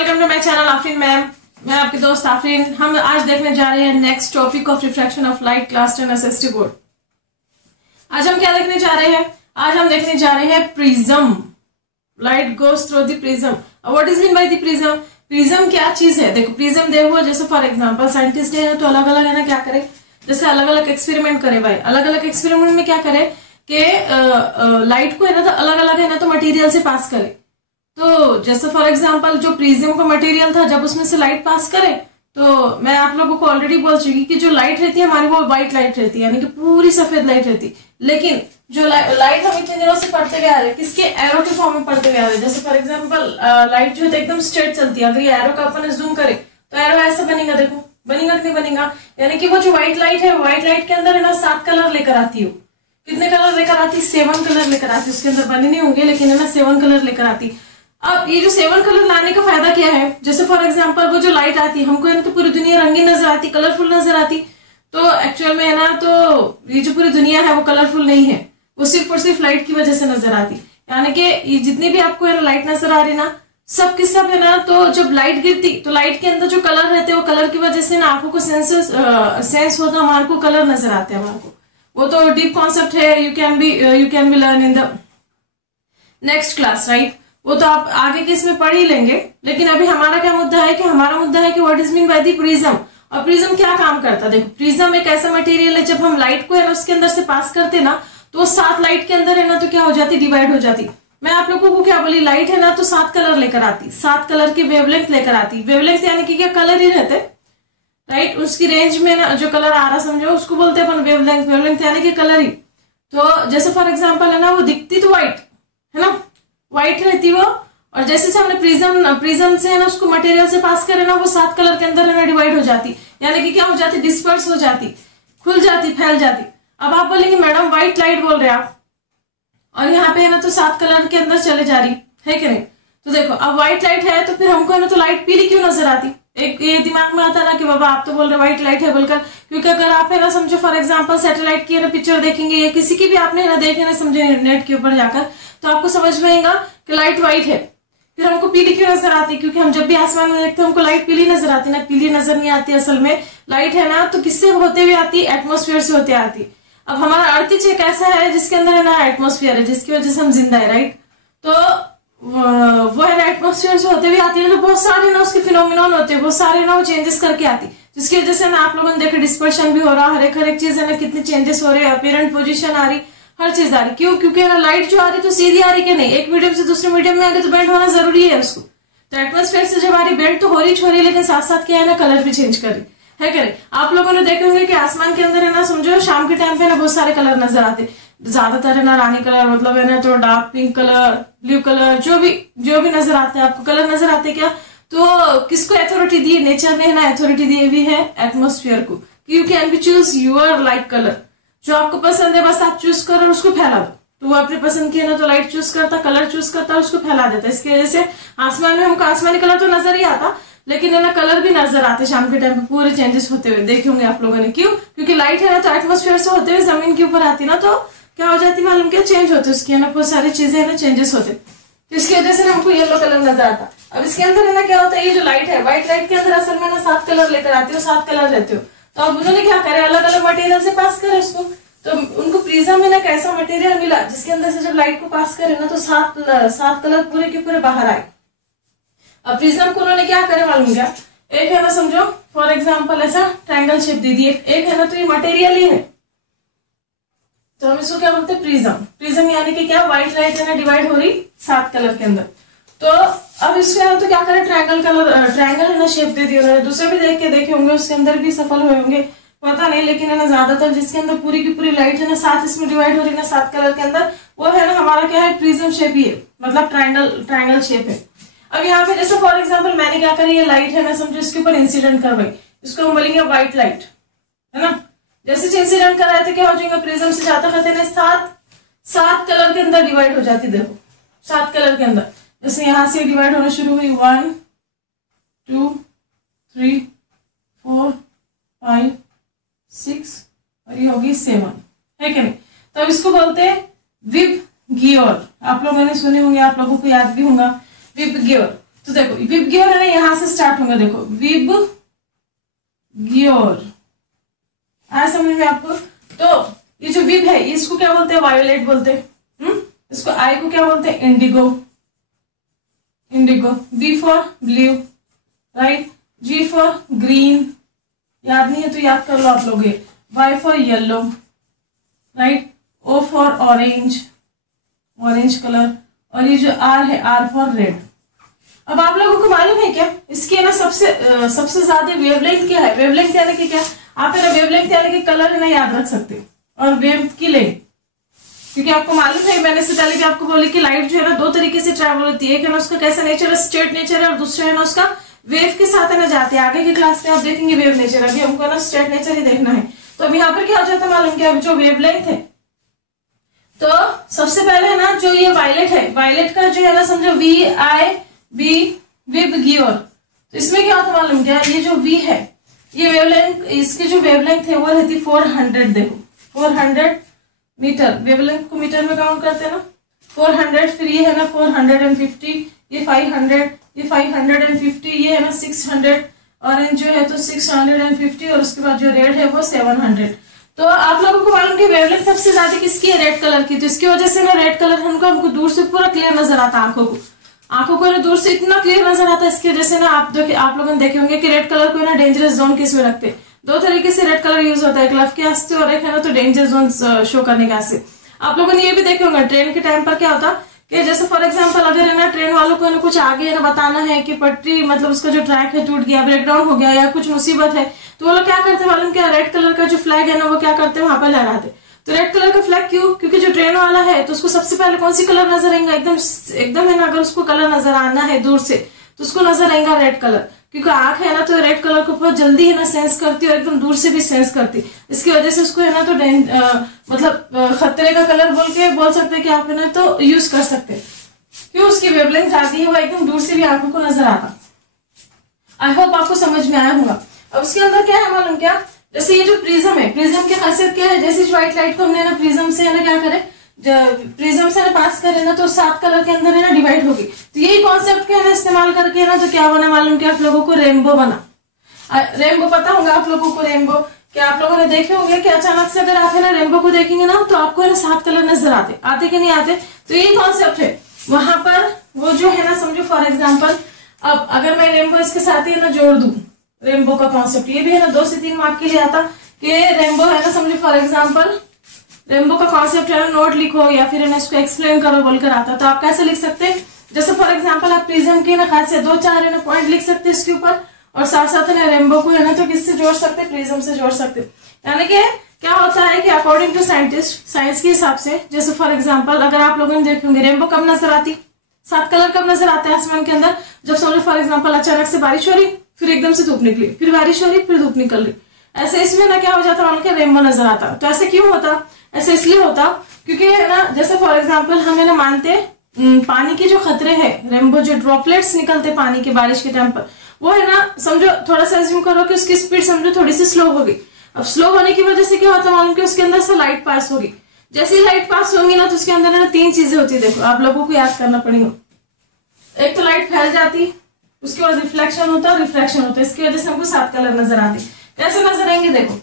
Welcome to my channel Afreen ma'am. मैं आपके दोस्त आफरीन। हम आज देखने जा रहे हैं next topic of refraction of light class 10 SST board. आज हम क्या देखने जा रहे हैं? आज हम देखने जा रहे हैं prism. Light goes through the prism. What is mean by the prism? Prism क्या चीज है? देखो प्रिज्म देखो, जैसे फॉर एग्जांपल साइंटिस्ट है तो अलग अलग है ना क्या करे, जैसे अलग अलग एक्सपेरिमेंट करे भाई। अलग अलग एक्सपेरिमेंट में क्या करे कि लाइट को है ना तो अलग अलग है ना तो मटेरियल से पास करे। तो जैसे फॉर एग्जांपल जो प्रिज्म का मटेरियल था, जब उसमें से लाइट पास करे तो मैं आप लोगों को ऑलरेडी बोल चुकी कि जो लाइट रहती है हमारी वो व्हाइट लाइट रहती है, यानी कि पूरी सफेद लाइट रहती है। लेकिन जो लाइट हम इतने दिनों से पढ़ते हुए आ रहे हैं किसके एरो के फॉर्म में पढ़ते हुए आ रहे हैं। जैसे फॉर एग्जांपल लाइट जो है एकदम स्ट्रेट चलती है, अगर ये एरो का अपन जूम करे तो एरो ऐसा बनेगा, देखो बनेगा कि नहीं बनेगा। यानी कि वो जो व्हाइट लाइट है, व्हाइट लाइट के अंदर है ना 7 कलर लेकर आती हो। कितने कलर लेकर आती? 7 कलर लेकर आती। उसके अंदर बने नहीं होंगे लेकिन है ना 7 कलर लेकर आती। अब ये जो 7 कलर लाने का फायदा क्या है? जैसे फॉर एग्जांपल वो जो लाइट आती है हमको है ना तो पूरी दुनिया रंगीन नजर आती, कलरफुल नजर आती। तो एक्चुअल में है ना तो ये जो पूरी दुनिया है वो कलरफुल नहीं है, वो सिर्फ और सिर्फ लाइट की वजह से नजर आती। यानी कि ये जितनी भी आपको है ना लाइट नजर आ रही ना, सब के सब है ना तो जब लाइट गिरती तो लाइट के अंदर जो कलर रहते हैं वो कलर की वजह से ना आंखों को सेंस होता, हमारे को कलर नजर आते हैं हमारे को। वो तो डीप कॉन्सेप्ट है, you can be learn in the next class, right. वो तो आप आगे के इसमें पढ़ ही लेंगे। लेकिन अभी हमारा क्या मुद्दा है कि हमारा मुद्दा है कि what is mean by the prism. और प्रिज्म क्या काम करता है? देखो प्रिज्म एक ऐसा मटेरियल है, जब हम लाइट को है ना उसके अंदर से पास करते ना तो 7 लाइट के अंदर है ना तो क्या हो जाती, डिवाइड हो जाती। मैं आप लोगों को क्या बोली, लाइट है ना तो 7 कलर लेकर आती, 7 कलर की वेवलेंथ लेकर आती। वेवलेंथ यानी कि क्या, कलर ही रहते, राइट। उसकी रेंज में ना जो कलर आ रहा समझो उसको बोलते हैं अपन वेवलेंथ। वेवलेंथ यानी कि कलर ही। तो जैसे फॉर एग्जाम्पल है ना वो दिखती तो व्हाइट है ना, व्हाइट रहती वो। और जैसे हमने प्रिज्म से है ना उसको मटेरियल से पास करे ना वो 7 कलर के अंदर है ना डिवाइड हो जाती। यानी कि क्या हो जाती, डिस्पर्स हो जाती, खुल जाती, फैल जाती। अब आप बोलेंगे मैडम व्हाइट लाइट बोल रहे आप और यहाँ पे है ना तो 7 कलर के अंदर चले जा रही है कि नहीं। तो देखो अब व्हाइट लाइट है तो फिर हमको है ना तो लाइट पीली क्यों नजर आती? एक ये दिमाग में आता ना कि बाबा आप तो बोल रहे व्हाइट लाइट है बोलकर, क्योंकि अगर आप है ना समझो फॉर एग्जांपल सैटेलाइट की है ना पिक्चर देखेंगे या किसी की भी आपने ना देखे ना समझे नेट के ऊपर जाकर, तो आपको समझ में आएगा कि लाइट व्हाइट है। फिर हमको पीली क्यों नजर आती? क्योंकि हम जब भी आसमान में देखते हैं हमको लाइट पीली नजर आती ना, पीली नजर नहीं आती। असल में लाइट है ना तो किससे होते हुए आती, एटमोस्फेयर से होते आती। अब हमारा अर्थ एक ऐसा है जिसके अंदर है ना एटमोस्फेयर है, जिसकी वजह से हम जिंदा है, राइट। तो वो है ना एटमोस्फेयर से होते हुए आती है ना, बहुत सारे ना उसके फिनोमिनन होते हैं, बहुत सारे ना वो चेंजेस करके आती, जिसकी वजह से ना आप लोगों ने देखा डिस्पर्शन भी हो रहा, हर एक चीज है ना कितने चेंजेस हो रहे हैं, अपीरेंट पोजीशन आ रही, हर चीज आ रही। क्यों? क्योंकि ना लाइट जो आ रही तो सीधी आ रही कि नहीं, एक मीडियम से दूसरे मीडियम में आगे तो बेंड होना जरूरी है उसको। तो एटमोस्फेयर से जब आ रही बेंड तो हो रही लेकिन साथ साथ क्या है ना कलर भी चेंज कर रही है क्या? आप लोगों ने देखे होंगे कि आसमान के अंदर है ना समझो शाम के टाइम पे ना बहुत सारे कलर नजर आते, ज्यादातर है ना रानी कलर, मतलब है ना तो dark pink colour, blue colour, जो भी नजर आते हैं आपको कलर नजर आते क्या? तो किसको अथॉरिटी दी? नेचर ने है ना अथॉरिटी दी हुई है एटमोस्फेयर को। You can be choose your like colour, जो आपको पसंद है बस आप चूज करो और उसको फैला दो। तो वो अपनी पसंद की है ना तो लाइट चूज करता, कलर चूज करता, उसको फैला देता। इसकी वजह से आसमान में हमको आसमानी कलर तो नजर ही आता लेकिन है ना कलर भी नजर आते शाम के टाइम पे, पूरे चेंजेस होते हुए देखे होंगे आप लोगों ने। क्यों? क्योंकि लाइट है ना तो एटमोस्फेयर से होते हुए जमीन के ऊपर आती ना तो क्या हो जाती मालूम क्या, चेंज होते उसकी है ना, बहुत सारी चीजें है ना चेंजेस होते। तो इसकी वजह से हमको येलो कलर नजर आता। अब इसके अंदर है ना क्या होता है, ये जो लाइट है व्हाइट लाइट के अंदर असल में ना 7 कलर लेकर आती हो, 7 कलर रहते हो। तो अब उन्होंने क्या करे, अलग अलग मटेरियल से पास करे उसको। तो उनको प्रिज्म में ना कैसा मटेरियल मिला जिसके अंदर से जब लाइट को पास करे ना तो 7 कलर पूरे के पूरे बाहर आए। अब प्रिज्म को उन्होंने क्या करे मालूम क्या, एक है ना समझो फॉर एग्जांपल ऐसा ट्रायंगल शेप दे दी, एक है ना तो ये मटेरियल ही है तो हम इसको क्या बोलते हैं, प्रिज्म। प्रिज्म यानी कि क्या, व्हाइट लाइट है ना डिवाइड हो रही 7 कलर के अंदर। तो अब इसमें तो क्या करे, ट्रायंगल है ना शेप दे दी उन्होंने। दूसरे भी देखे होंगे उसके अंदर भी सफल हुए होंगे, पता नहीं, लेकिन है ना ज्यादातर जिसके अंदर पूरी की पूरी लाइट है ना 7 इसमें डिवाइड हो रही है ना 7 कलर के अंदर, वो है ना हमारा क्या है, प्रिज्म शेप ही है, मतलब ट्रायंगल शेप है। अब यहाँ पे जैसे फॉर एग्जांपल मैंने क्या करी, ये लाइट है ना समझो इसके ऊपर इंसिडेंट करवाई, इसको हम बोलेंगे व्हाइट लाइट है ना। जैसे इंसिडेंट कराए तो क्या हो जाएगा, प्रिज्म से जाता करते ना 7 कलर के अंदर डिवाइड हो जाती। देखो 7 कलर के अंदर जैसे यहां से डिवाइड होना शुरू हुई 1 2 3 4 5 6 और ये होगी 7 है कि नहीं। तो अब इसको बोलते हैं विब गियोर। आप लोगों ने सुने होंगे, आप लोगों को याद भी होगा विब गियोर। तो देखो विब गियोर है ना, यहां से स्टार्ट होगा, देखो विब गियोर, आया समझ में आपको। तो ये जो विब है इसको क्या बोलते हैं, वायोलेट बोलते हैं। इसको आई को क्या बोलते हैं, indigo, indigo. B for blue, right. G for green, याद नहीं है तो याद कर लो आप लोग। Y for yellow, right. O for orange, orange colour. और ये जो आर है, आर फॉर रेड। अब आप लोगों को मालूम है क्या इसकी है ना सबसे ज्यादा वेवलेंथ क्या है। वेवलेंथ यानी कि क्या, आप है ना वेवलेंथ यानी कि कलर है ना याद रख सकते, और वेव की लेंथ, क्योंकि आपको मालूम है, मैंने इससे पहले भी आपको बोली कि लाइट जो है ना 2 तरीके से ट्रैवल होती है। एक है ना उसका कैसा नेचर है, स्ट्रेट नेचर है, और दूसरा है ना उसका वेव के साथ है ना जाते हैं। आगे की क्लास में आप देखेंगे वेव नेचर, अभी हमको ना स्ट्रेट नेचर ही देखना है। तो अब यहाँ पर क्या हो जाता है मालूम क्या, जो वेवलेंथ है, तो सबसे पहले है ना जो ये वायलेट है, वायलेट का जो है ना समझो VIB विब गियोर। तो इसमें क्या होता है मालूम क्या, ये जो V है ये वेवलेंथ, इसकी जो वेवलेंथ है वो रहती 400। देखो 400 मीटर, वेवलेंथ को मीटर में काउंट करते हैं ना, 400। फिर ये है ना 450, ये 500, ये 550, ये है ना 600, ऑरेंज जो है तो 650, और उसके बाद जो रेड है वो 700। तो आप लोगों को मालूम कि वेवलेंथ सबसे ज्यादा किसकी है, रेड कलर की। तो इसकी वजह से ना रेड कलर हमको दूर से पूरा क्लियर नजर आता, आंखों को ना दूर से इतना क्लियर नजर आता है। इसकी वजह से ना आप लोगों ने देखे होंगे कि रेड कलर को ना डेंजरस जोन किस में रखते हैं। 2 तरीके से रेड कलर यूज होता है, एक लव के वास्ते और एक है ना तो डेंजर जोन शो करने के वास्ते। आप लोगों ने ये भी देखे होंगे ट्रेन के टाइम पर क्या होता कि जैसे फॉर एग्जांपल अगर है ना ट्रेन वालों को है ना कुछ आगे है ना बताना है कि पटरी मतलब उसका जो ट्रैक है टूट गया, ब्रेकडाउन हो गया या कुछ मुसीबत है, तो वो लोग क्या करते हैं मालूम क्या, रेड कलर का जो फ्लैग है ना वो क्या करते हैं वहां पर लहराते। तो रेड कलर का फ्लैग क्यों, क्योंकि जो ट्रेन वाला है तो उसको सबसे पहले कौन सी कलर नजर आएगा, एकदम है ना, अगर उसको कलर नजर आना है दूर से तो उसको नजर आएगा रेड कलर, क्योंकि आंख है ना तो रेड कलर को बहुत जल्दी है ना सेंस करती है और एकदम दूर से भी सेंस करती। इसकी वजह से उसको है ना तो मतलब खतरे का कलर बोल सकते हैं कि आप है ना तो यूज कर सकते हैं, क्यों, उसकी वेवलेंथ आती है वो एकदम दूर से भी आंखों को नजर आता। आई होप आपको समझ में आया होगा। अब उसके अंदर क्या है मालूम क्या, जैसे ये जो प्रिज्म है, प्रिज्म की खासियत क्या है, जैसे व्हाइट लाइट को हमने ना प्रिज्म से है ना क्या करे, प्रिज्म से ना पास करे ना तो 7 कलर के अंदर है ना डिवाइड होगी। तो यही कॉन्सेप्ट क्या है ना इस्तेमाल करके ना तो क्या बना मालूम क्या, आप लोगों को रेनबो बना। रेनबो पता होगा आप लोगों को, रेनबो क्या आप लोगों ने देखे होंगे कि अचानक से अगर आप है ना रेनबो को देखेंगे ना तो आपको है ना 7 कलर नजर आते कि नहीं आते। तो यही कॉन्सेप्ट है वहां पर, वो जो है ना समझो फॉर एग्जाम्पल अब अगर मैं रेनबो इसके साथ ही है ना जोड़ दूं, रेनबो का कॉन्सेप्ट ये भी है ना 2 से 3 मार्क के लिए आता कि रेनबो है ना समझो फॉर एग्जाम्पल रेनबो का कॉन्सेप्ट है ना नोट लिखो या फिर है ना इसको एक्सप्लेन करो बोलकर आता। तो आप कैसे लिख सकते हैं, जैसे फॉर एग्जाम्पल आप प्रिज्म के ना खास से 2-4 है ना पॉइंट लिख सकते हैं इसके ऊपर, और साथ साथ है ना रेनबो को है ना तो किससे जोड़ सकते हैं, प्रिज्म से जोड़ सकते हैं। यानी कि क्या होता है कि अकॉर्डिंग टू साइंटिस्ट, साइंस के हिसाब से, जैसे फॉर एग्जाम्पल अगर आप लोगों ने देखे होंगे रेनबो कब नजर आती, 7 कलर कब नजर आते हैं आसमान के अंदर, जब समझो फॉर एग्जाम्पल अचानक से बारिश हो रही, फिर एकदम से धूप निकली, फिर बारिश हो रही, फिर धूप निकल रही, ऐसे इसमें ना क्या हो जाता है रेनबो नजर आता। तो ऐसे क्यों होता, ऐसे इसलिए होता क्योंकि है ना जैसे फॉर एग्जाम्पल हम है ना मानते पानी के जो खतरे है, रेनबो जो ड्रॉपलेट्स निकलते पानी के बारिश के टाइम पर, वो है ना समझो थोड़ा सा एज्यूम करो कि उसकी स्पीड समझो थोड़ी सी स्लो होगी। अब स्लो होने की वजह से क्या होता है मालूम कि उसके अंदर से लाइट पास होगी। जैसे ही लाइट पास होगी ना तो उसके अंदर ना 3 चीजें होती है, देखो आप लोगों को याद करना पड़ेगा। एक तो लाइट फैल जाती, उसके बाद रिफ्लेक्शन होता है, रिफ्रैक्शन होता है, इसकी वजह से हमको 7 कलर नजर आते। कैसे नजर आएंगे देखो,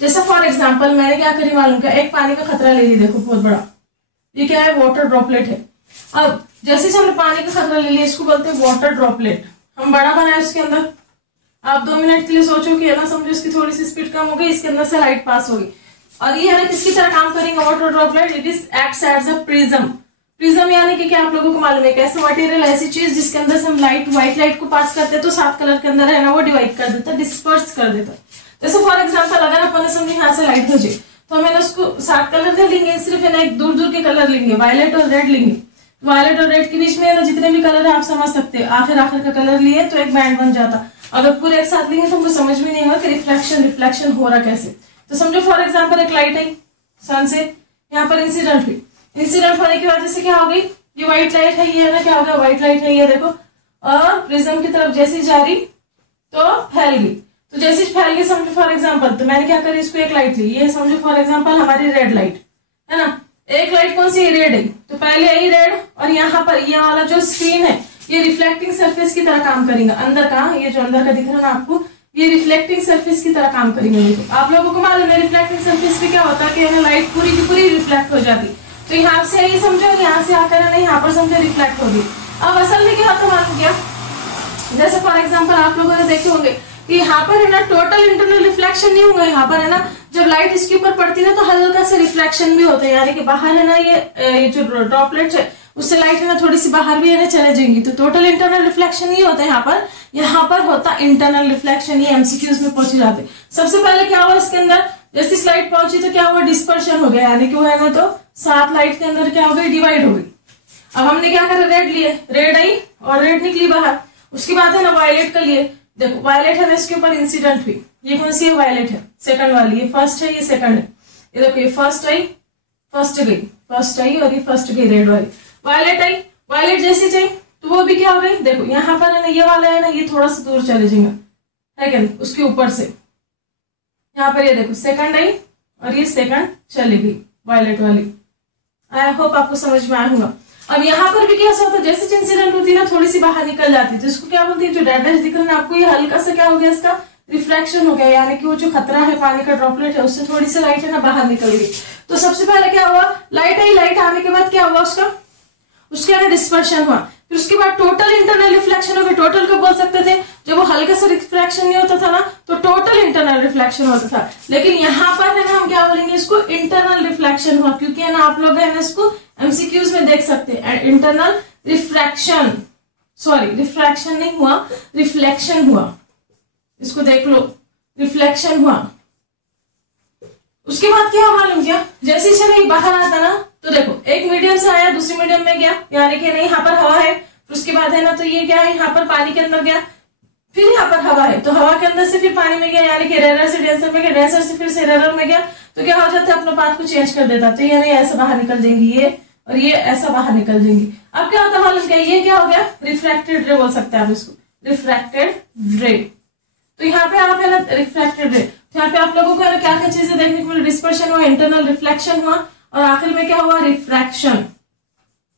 जैसे फॉर एग्जाम्पल मैंने क्या करी मालूम क्या, एक पानी का खतरा ले ली, देखो बहुत बड़ा, ये क्या है वाटर ड्रॉपलेट है। अब जैसे हमने पानी का खतरा ले लिया, इसको बोलते हैं वाटर ड्रॉपलेट। हम बड़ा बनाए उसके अंदर, आप 2 मिनट के लिए सोचो कि है ना समझो इसकी थोड़ी सी स्पीड कम हो गई, इसके अंदर से लाइट पास होगी, और ये है ना किसकी तरह काम करेंगे water droplet, it is acts as a prism. Prism यानी कि क्या आप लोगों को मालूम है, कैसा मटेरियल, ऐसी चीज जिसके अंदर से हम लाइट, व्हाइट लाइट को पास करते हैं तो 7 कलर के अंदर है ना वो डिवाइड कर देता है, डिस्पर्स कर देता है। जैसे फॉर एग्जाम्पल अगर अपन समझे यहाँ से लाइट भेजे तो हमें उसको 7 कलर नहीं लेंगे, सिर्फ है ना एक दूर दूर के कलर लेंगे, वायलेट और रेड लेंगे। वायलेट और रेड के बीच में ना जितने भी कलर है आप समझ सकते हैं, आखिर का कलर लिए तो एक बैंड बन जाता। अगर पूरे एक साथ लेंगे तो हमको समझ में नहीं आएगा कि रिफ्लेक्शन हो रहा कैसे। तो समझो फॉर एग्जाम्पल एक लाइट आई सन से, यहाँ पर इंसिडेंट हुई, इंसिडेंट होने की वजह से क्या हो गई, ये व्हाइट लाइट है, ये है ना क्या होगा व्हाइट लाइट है, ये देखो, और प्रिज्म की तरफ जैसी जा रही तो फैल गई। तो जैसे फैल गई समझो फॉर एग्जांपल, तो मैंने क्या करी, इसको एक लाइट ली, ये समझो फॉर एग्जांपल हमारी रेड लाइट है ना, एक लाइट कौन सी रेड है, तो पहले आई रेड, और यहाँ पर ये वाला जो स्क्रीन है ये रिफ्लेक्टिंग सरफेस की तरह काम करेंगे। अंदर का ये जो अंदर का दिख रहा है ना आपको, ये रिफ्लेक्टिंग सरफेस की तरह काम करेंगे। देखो आप लोगों को मालूम है रिफ्लेक्टिंग सरफेस पे क्या होता है कि लाइट पूरी की पूरी रिफ्लेक्ट हो जाती, तो यहाँ से ये समझो यहाँ से आकर है ना यहाँ पर समझो रिफ्लेक्ट होगी। अब असल में क्या होता मालूम क्या, जैसे फॉर एग्जाम्पल आप लोगों ने देखे होंगे कि यहाँ पर है ना टोटल इंटरनल रिफ्लेक्शन नहीं होगा, यहाँ पर है ना जब लाइट इसके ऊपर पड़ती है ना तो हल्का सा रिफ्लेक्शन भी होता है, यानी कि बाहर है ना ये जो ड्रॉपलेट्स है उससे लाइट है ना थोड़ी सी बाहर भी है ना चले जाएंगी, तो टोटल इंटरनल रिफ्लेक्शन नहीं होता यहाँ पर होता इंटरनल रिफ्लेक्शन। ये एमसीक्यूज में पहुंच जाते। सबसे पहले क्या हुआ इसके अंदर, जैसे लाइट पहुंची तो क्या हुआ, डिस्पर्शन हो गया, यानी कि वो है ना तो 7 लाइट के अंदर क्या हो गई, डिवाइड हो गई। अब हमने क्या करा, रेड लिए, रेड आई और रेड निकली बाहर। उसके बाद है ना वायलेट का लिए, देखो वायलेट है ना इसके ऊपर इंसिडेंट हुई, ये कौन सी है, वायलेट है, सेकंड वाली, ये फर्स्ट है, ये सेकंड है। ये देखो ये फर्स्ट आई, फर्स्ट गई, फर्स्ट आई और ये फर्स्ट गई, रेड वाली। वायलेट आई, वायलेट जैसी चाहिए तो वो भी क्या हो गई, देखो यहाँ पर है ना ये वाला है ना ये थोड़ा सा दूर चले जाएगा, है क्या, उसके ऊपर से यहाँ पर ये देखो सेकंड आई और ये सेकंड चली गई वायलेट वाली। आई होप आपको समझ में आया होगा। अब यहाँ पर भी कैसा होता है, जैसे इंसिडेंट होती है ना थोड़ी सी बाहर निकल जाती है, तो इसको क्या बोलती है, जो रेड डैश दिख रहा है ना आपको, ये हल्का सा क्या हो गया, इसका रिफ्लेक्शन हो गया, यानी कि वो जो खतरा है पानी का ड्रॉपलेट है उससे थोड़ी सी लाइट है ना बाहर निकल गई। तो सबसे पहले क्या हुआ, लाइट आई, लाइट आने के बाद क्या हुआ, उसके अंदर डिस्पर्शन हुआ, फिर उसके बाद टोटल इंटरनल रिफ्लेक्शन हो गया। टोटल को बोल सकते थे, जब वो हल्का सा रिफ्लेक्शन नहीं होता था ना तो टोटल इंटरनल रिफ्लेक्शन होता था, लेकिन यहाँ पर है ना हम क्या बोलेंगे, इसको इंटरनल रिफ्लेक्शन हुआ, क्योंकि है ना आप लोग है ना इसको एमसीक्यूज में देख सकते हैं, इंटरनल रिफ्रैक्शन, सॉरी रिफ्रैक्शन नहीं हुआ, रिफ्लेक्शन हुआ, इसको देख लो, रिफ्लेक्शन हुआ। उसके बाद क्या मालूम क्या, जैसे ही बाहर आता ना तो देखो एक मीडियम से आया दूसरी मीडियम में गया, यानी कि नहीं यहाँ पर हवा है, फिर उसके बाद है ना तो ये क्या है, यहाँ पर पानी के अंदर गया, फिर यहाँ पर हवा है तो हवा के अंदर से फिर पानी में गया, यानी कि रेयर से डेंसर में गया, डेंसर से फिर से रेयर में गया, तो क्या हो जाता है, अपना पाथ को चेंज कर देता, तो ये नहीं ऐसा बाहर निकल जाएंगी ये और ये ऐसा बाहर निकल जाएंगी। अब क्या होता है मालूम क्या, ये क्या हो गया, रिफ्रैक्टेड रे बोल सकते हैं आप इसको, रिफ्रैक्टेड रे। तो यहाँ पे आप है ना रिफ्रैक्टेड रे, तो यहाँ पे आप लोगों को है ना क्या क्या चीजें देखने को मिली, डिस्पर्शन हुआ, इंटरनल रिफ्लेक्शन हुआ और आखिर में क्या हुआ, रिफ्रैक्शन,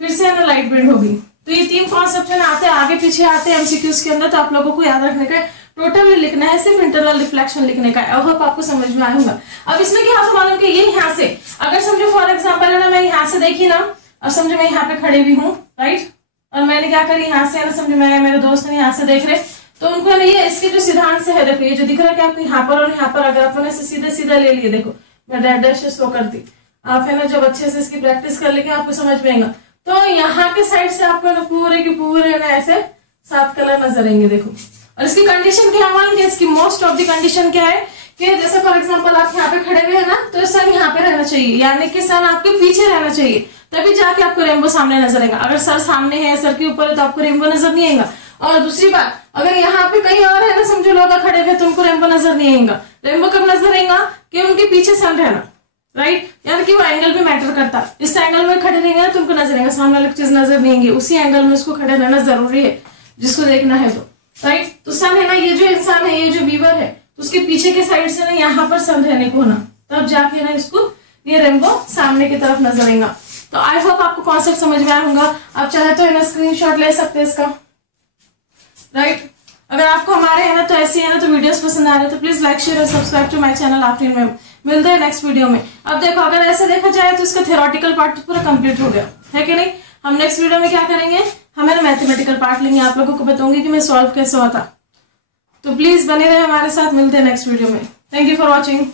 फिर से है ना लाइट बेंड होगी। तो ये 3 कॉन्सेप्ट है ना आते हैं आगे पीछे आते हैं एमसीक्यूज के अंदर, तो आप लोगों को याद रखने का, टोटल लिखना है, सिर्फ इंटरनल रिफ्लेक्शन लिखने का। आई होप आपको समझ में आया होगा। अब इसमें क्या होता मालूम कि ये यहाँ से अगर समझो फॉर एग्जाम्पल है ना मैं यहाँ से देखी ना, और समझो मैं यहाँ पे खड़े भी हूँ, राइट, और मैंने क्या करी यहाँ से है ना, समझो मैं मेरे दोस्त ने यहाँ से देख रहे, तो उनको है ना ये इसके जो सिद्धांत से है, देखो ये जो दिख रहा है कि आपको यहाँ पर और यहाँ पर अगर अपन ऐसे सीधा सीधा ले लिए, देखो मैं डैश डैश स्लो करती, आप है ना जब अच्छे से इसकी प्रैक्टिस कर लेंगे आपको समझ में आएगा। तो यहाँ के साइड से आपको ना पूरे के पूरे ना ऐसे 7 कलर नजर आएंगे, देखो। और इसकी कंडीशन क्या है, इसकी मोस्ट ऑफ द कंडीशन क्या है कि जैसे फॉर एग्जांपल आप यहाँ पे खड़े हुए हैं ना, तो सन यहाँ पे रहना चाहिए, यानी कि सन आपके पीछे रहना चाहिए, तभी जाके आपको रेनबो सामने नजर आएगा। अगर सर सामने है, सर के ऊपर है, तो आपको रेनबो नजर नहीं आएगा। और दूसरी बात, अगर यहाँ पे कहीं और है ना, समझो लोग खड़े हुए, तो उनको रेनबो नजर नहीं आएगा। रेनबो कब नजर आएगा कि उनके पीछे सन रहना, राइट, यानी कि वो एंगल भी मैटर करता। इस एंगल में खड़े रहेंगे तो उनको नजर आएगा, सामने वाली चीज नजर नहीं आएगी, उसी एंगल में उसको खड़े रहना जरूरी है जिसको देखना है, तो राइट। तो सन है ना, ये जो इंसान है, ये जो वीवर है, तो उसके पीछे के साइड से ना यहाँ पर सन रहने को होना, तब जाके ना इसको ये रेनबो सामने की तरफ नजर आएगा। तो आई होप आपको कॉन्सेप्ट समझ में आया होगा। आप चाहे तो है ना स्क्रीनशॉट ले सकते हैं इसका, राइट। अगर आपको हमारे है ना तो ऐसे है ना तो वीडियोस पसंद आ रहे तो प्लीज लाइक शेयर और subscribe to my channel Afreen ma'am. मिलते हैं नेक्स्ट वीडियो में। अब देखो अगर ऐसे देखा जाए तो इसका थ्योरेटिकल पार्ट तो पूरा कंप्लीट हो गया है कि नहीं। हम नेक्स्ट वीडियो में क्या करेंगे, हमें ना मैथमेटिकल पार्ट लेंगे, आप लोगों को बताऊंगी कि मैं सॉल्व कैसे होता। तो प्लीज बने रहे हमारे साथ, मिलते हैं नेक्स्ट वीडियो में। Thank you for watching.